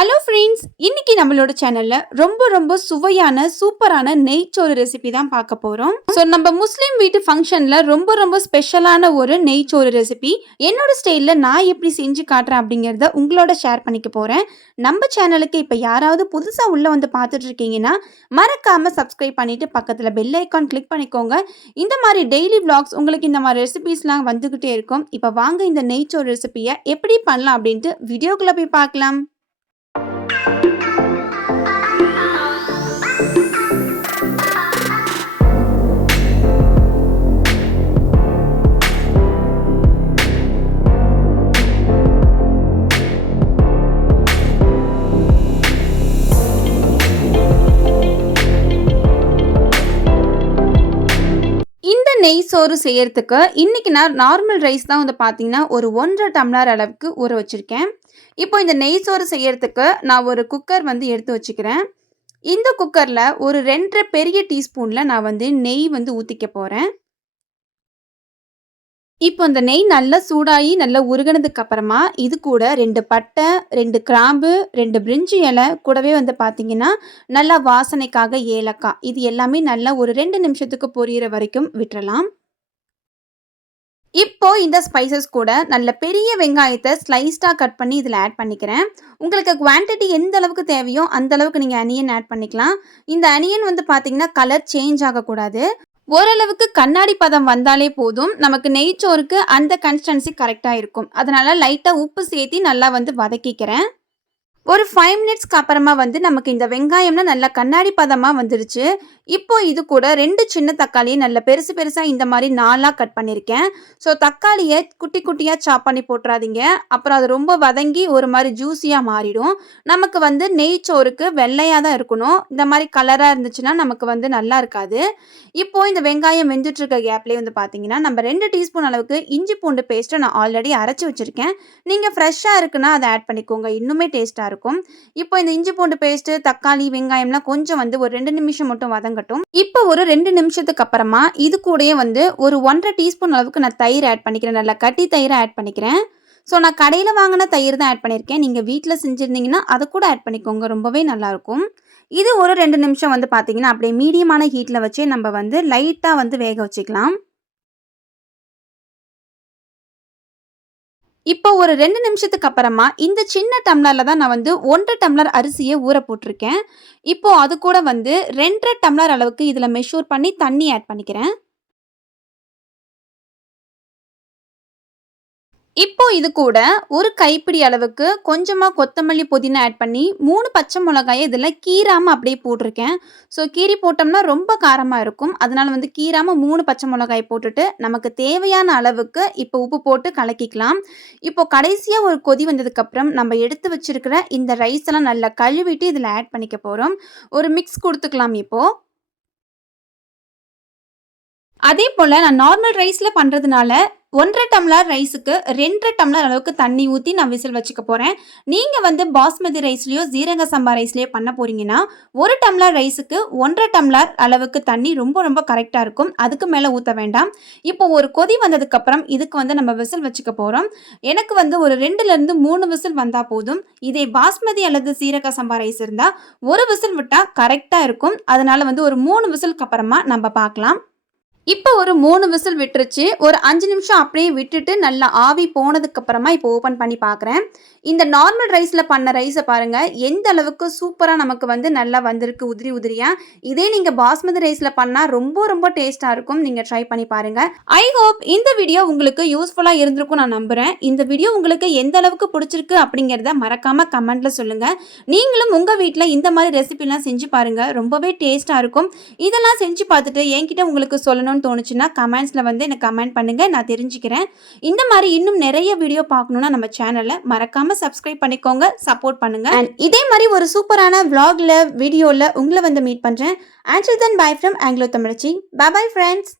Hello friends, இன்னைக்கு நம்மளோட சேனல்ல ரொம்ப சுவையான சூப்பரான நெய்ச்சோறு ரெசிபி தான் பார்க்க போறோம். ஸோ நம்ம முஸ்லீம் வீட்டு ஃபங்க்ஷன்ல ரொம்ப ஸ்பெஷலான ஒரு நெய்ச்சோறு ரெசிபி என்னோட ஸ்டைல்ல நான் எப்படி செஞ்சு காட்டுறேன் அப்படிங்கிறத உங்களோட ஷேர் பண்ணிக்க போறேன். நம்ம சேனலுக்கு இப்போ யாராவது புதுசா உள்ள வந்து பார்த்துட்டு இருக்கீங்கன்னா மறக்காம சப்ஸ்கிரைப் பண்ணிட்டு பக்கத்துல பெல் ஐக்கான் கிளிக் பண்ணிக்கோங்க. இந்த மாதிரி டெய்லி vlogs உங்களுக்கு இந்த மாதிரி ரெசிபிஸ்லாம் வந்துகிட்டே இருக்கும். இப்போ வாங்க இந்த நெய்ச்சோறு ரெசிபியை எப்படி பண்ணலாம் அப்படின்ட்டு வீடியோக்குள்ள போய் பார்க்கலாம். இந்த நெய் சோறு செய்யறதுக்கு இன்னைக்கு நான் நார்மல் ரைஸ் தான் வந்து பார்த்தீங்கன்னா ஒரு 1.5 டம்ளர் அளவுக்கு ஊற வச்சிருக்கேன். இப்போ இந்த நெய் சோறு செய்யறதுக்கு நான் ஒரு குக்கர் வந்து எடுத்து வச்சுக்கிறேன். இந்த குக்கரில் ஒரு 2.5 பெரிய டீஸ்பூனில் நான் வந்து நெய் வந்து ஊற்றிக்க போகிறேன். இப்போ இந்த நெய் நல்லா சூடாகி நல்லா உருகினதுக்கு அப்புறமா இது கூட 2 பட்டை, 2 கிராம்பு, 2 பிரிஞ்சி இலை, கூடவே வந்து பார்த்தீங்கன்னா நல்லா வாசனைக்காக ஏலக்காய், இது எல்லாமே நல்லா ஒரு 2 நிமிஷத்துக்கு பொரியிற வரைக்கும் விட்டுறலாம். இப்போ இந்த ஸ்பைசஸ் கூட நல்ல பெரிய வெங்காயத்தை ஸ்லைஸ்டாக கட் பண்ணி இதில் ஆட் பண்ணிக்கிறேன். உங்களுக்கு குவான்டிட்டி எந்த அளவுக்கு தேவையோ அந்த அளவுக்கு நீங்கள் அனியன் ஆட் பண்ணிக்கலாம். இந்த அனியன் வந்து பார்த்தீங்கன்னா கலர் சேஞ்ச் ஆகக்கூடாது. ஓரளவுக்கு கண்ணாடி பதம் வந்தாலே போதும். நமக்கு நெய்ச்சோறுக்கு அந்த கன்சிஸ்டன்சி கரெக்டாக இருக்கும். அதனால லைட்டாக உப்பு சேர்த்து நல்லா வந்து வதக்கிக்கிறேன். ஒரு 5 மினிட்ஸ்க்கு அப்புறமா வந்து நமக்கு இந்த வெங்காயம்னா நல்லா கண்ணாடி பதமாக வந்துருச்சு. இப்போ இது கூட 2 சின்ன தக்காளியை நல்ல பெருசாக இந்த மாதிரி 4ஆக கட் பண்ணியிருக்கேன். ஸோ தக்காளியை குட்டி குட்டியாக சாப் பண்ணி போட்டுறாதீங்க. அப்புறம் அது ரொம்ப வதங்கி ஒரு மாதிரி ஜூஸியாக மாறிடும். நமக்கு வந்து நெய்ச்சோறுக்கு வெள்ளையாக தான் இருக்கணும். இந்த மாதிரி கலராக இருந்துச்சுன்னா நமக்கு வந்து நல்லா இருக்காது. இப்போ இந்த வெங்காயம் வெந்துட்டு இருக்க கேப்லேயே வந்து பார்த்தீங்கன்னா நம்ம 2 டீஸ்பூன் அளவுக்கு இஞ்சி பூண்டு பேஸ்ட்டை நான் ஆல்ரெடி அரைச்சி வச்சுருக்கேன். நீங்கள் ஃப்ரெஷ்ஷாக இருக்குன்னா அதை ஆட் பண்ணிக்கோங்க, இன்னுமே டேஸ்ட்டாக இருக்கும். இப்போ இந்த இஞ்சி பூண்டு பேஸ்ட், தக்காளி, வெங்காயம்லாம் கொஞ்சம் வந்து ஒரு 2 நிமிஷம் மட்டும் வதங்கட்டும். இப்போ ஒரு 2 நிமிஷத்துக்கு அப்புறமா இது கூடயே வந்து ஒரு 1.5 டீஸ்பூன் அளவுக்கு நான் தயிர் ஆட் பண்ணிக்கிறேன். நல்லா கட்டி தயிரை ஆட் பண்ணிக்கிறேன். ஸோ நான் கடையில் வாங்கின தயிர் தான் ஆட் பண்ணியிருக்கேன். நீங்கள் வீட்டில் செஞ்சுருந்தீங்கன்னா அதை கூட ஆட் பண்ணிக்கோங்க, ரொம்பவே நல்லாயிருக்கும். இது ஒரு 2 நிமிஷம் வந்து பார்த்தீங்கன்னா அப்படியே மீடியமான ஹீட்டில் வச்சு நம்ம வந்து லைட்டாக வந்து வேக வச்சுக்கலாம். இப்போ ஒரு 2 நிமிஷத்துக்கு அப்புறமா இந்த சின்ன டம்ளரில் தான் நான் வந்து 1.5 டம்ளர் அரிசியை ஊற போட்டிருக்கேன். இப்போ அது கூட வந்து 2.5 டம்ளர் அளவுக்கு இதில் மெஷூர் பண்ணி தண்ணி ஆட் பண்ணிக்கிறேன். இப்போ இது கூட ஒரு கைப்பிடி அளவுக்கு கொஞ்சமாக கொத்தமல்லி, புதினா ஆட் பண்ணி 3 பச்சை மிளகாயை இதில் கீராமல் அப்படியே போட்டிருக்கேன். ஸோ கீரி போட்டோம்னா ரொம்ப காரமாக இருக்கும். அதனால வந்து கீராமல் 3 பச்சை மிளகாய் போட்டுட்டு நமக்கு தேவையான அளவுக்கு இப்போ உப்பு போட்டு கலக்கிக்கலாம். இப்போ கடைசியாக ஒரு கொதி வந்ததுக்கப்புறம் நம்ம எடுத்து வச்சிருக்கிற இந்த ரைஸ் எல்லாம் நல்லா கழுவிட்டு இதில் ஆட் பண்ணிக்க போகிறோம். ஒரு மிக்ஸ் கொடுத்துக்கலாம். இப்போது அதே போல் நான் நார்மல் ரைஸில் பண்ணுறதுனால 1.5 டம்ளர் ரைஸுக்கு 2.5 டம்ளர் அளவுக்கு தண்ணி ஊற்றி நான் விசில் வச்சுக்க போகிறேன். நீங்கள் வந்து பாஸ்மதி ரைஸ்லையோ ஜீரக சம்பா ரைஸ்லையோ பண்ண போகிறீங்கன்னா 1 டம்ளர் ரைஸுக்கு 1.5 டம்ளர் அளவுக்கு தண்ணி ரொம்ப கரெக்டாக இருக்கும். அதுக்கு மேலே ஊற்ற வேண்டாம். இப்போ ஒரு கொதி வந்ததுக்கப்புறம் இதுக்கு வந்து நம்ம விசில் வச்சுக்க போகிறோம். எனக்கு வந்து ஒரு 2லேருந்து 3 விசில் வந்தால் போதும். இதே பாஸ்மதி அல்லது சீரக சம்பா ரைஸ் இருந்தால் ஒரு விசில் விட்டால் கரெக்டாக இருக்கும். அதனால் வந்து ஒரு 3 விசிலுக்கு அப்புறமா நம்ம பார்க்கலாம். இப்போ ஒரு 3 விசில் விட்டுருச்சு. ஒரு 5 நிமிஷம் அப்படியே விட்டுட்டு நல்லா ஆவி போனதுக்கப்புறமா இப்போ ஓப்பன் பண்ணி பார்க்குறேன். இந்த நார்மல் ரைஸில் பண்ண ரைஸை பாருங்கள் எந்த அளவுக்கு சூப்பராக நமக்கு வந்து நல்லா வந்திருக்கு, உதிரியாக. இதே நீங்கள் பாஸ்மதி ரைஸில் பண்ணால் ரொம்ப டேஸ்ட்டாக இருக்கும். நீங்கள் ட்ரை பண்ணி பாருங்கள். ஐ ஹோப் இந்த வீடியோ உங்களுக்கு யூஸ்ஃபுல்லாக இருந்திருக்கும் நான் நம்புகிறேன். இந்த வீடியோ உங்களுக்கு எந்த அளவுக்கு பிடிச்சிருக்கு அப்படிங்கிறத மறக்காமல் கமெண்ட்டில் சொல்லுங்கள். நீங்களும் உங்கள் வீட்டில் இந்த மாதிரி ரெசிபிலாம் செஞ்சு பாருங்கள், ரொம்பவே டேஸ்ட்டாக இருக்கும். இதெல்லாம் செஞ்சு பார்த்துட்டு என்கிட்ட உங்களுக்கு சொல்லணும் தோணுச்சுன்னா கமெண்ட்ஸ்ல வந்து எனக்கு கமெண்ட் பண்ணுங்க, நான் தெரிஞ்சுக்கிறேன். இந்த மாதிரி இன்னும் நிறைய வீடியோ பார்க்கணும்னா நம்ம சேனலை மறக்காம சப்ஸ்கிரைப் பண்ணிக்கோங்க, சப்போர்ட் பண்ணுங்க. அண்ட் இதே மாதிரி ஒரு சூப்பரான vlogல வீடியோல உங்களை வந்து மீட் பண்றேன். Until then, bye from Anglo Tamilachi. Bye bye friends.